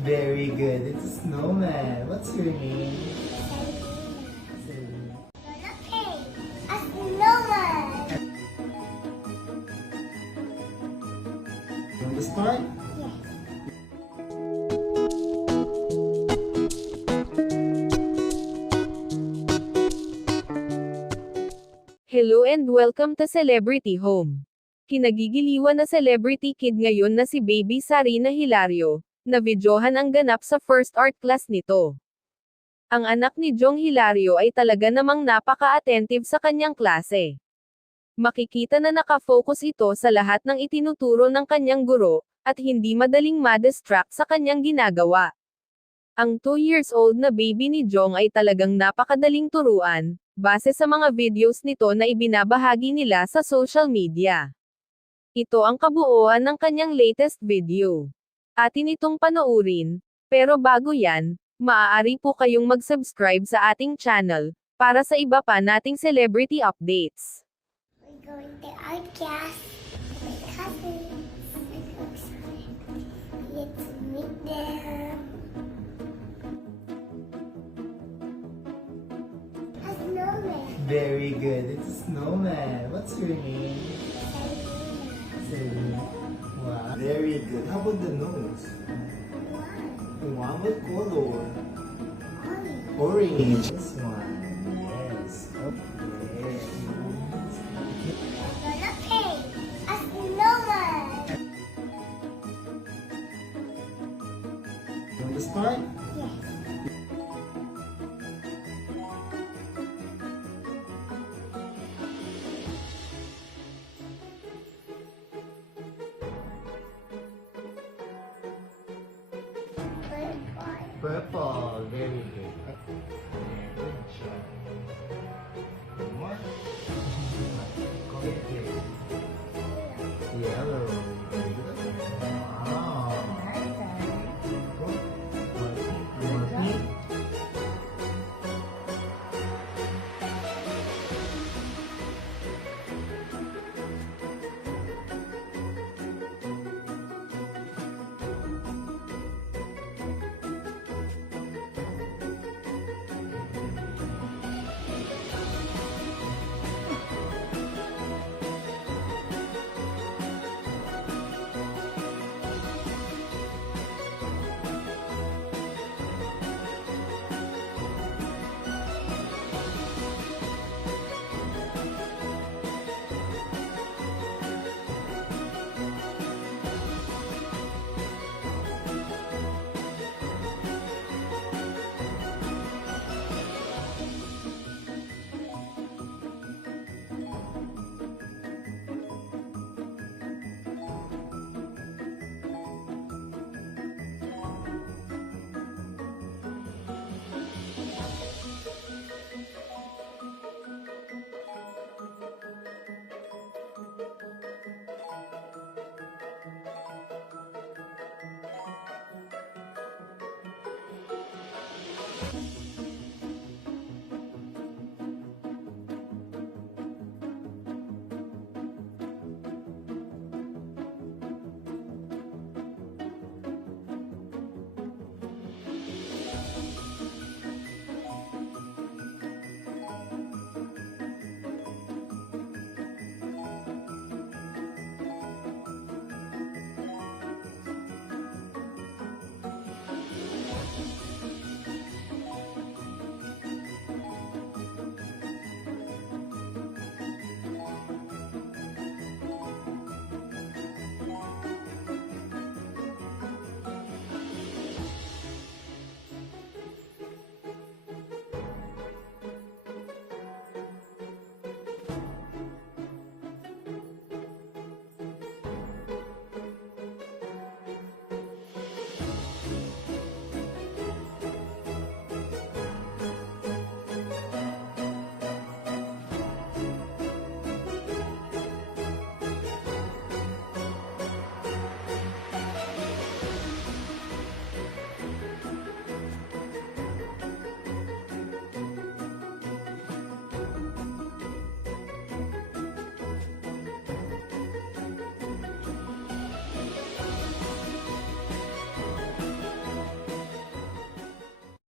Very good. It's a snowman. What's your name? Selena. A snowman. You want to start? Yes. Hello and welcome to Celebrity Home. Kinagigiliwan na celebrity kid ngayon na si Baby Sarina Hilario, na videohan ang ganap sa first art class nito. Ang anak ni Jong Hilario ay talaga namang napaka-attentive sa kanyang klase. Makikita na nakafocus ito sa lahat ng itinuturo ng kanyang guro, at hindi madaling ma-distract sa kanyang ginagawa. Ang 2 years old na baby ni Jong ay talagang napakadaling turuan, base sa mga videos nito na ibinabahagi nila sa social media. Ito ang kabuuan ng kanyang latest video. Atin itong panoorin, pero bago yan, maaari po kayong mag-subscribe sa ating channel, para sa iba pa nating celebrity updates. We're going to art class with my cousins. I'm so excited. Let's meet them. A snowman. Very good. It's a snowman. What's your name? Selena. Wow. Very good. How about the nose? Wow, what color? Orange. This one. Yes. Okay. Gonna paint a snowman. You want to start? Yes. Purple. Very good. Good job. One more. Color here. Yellow.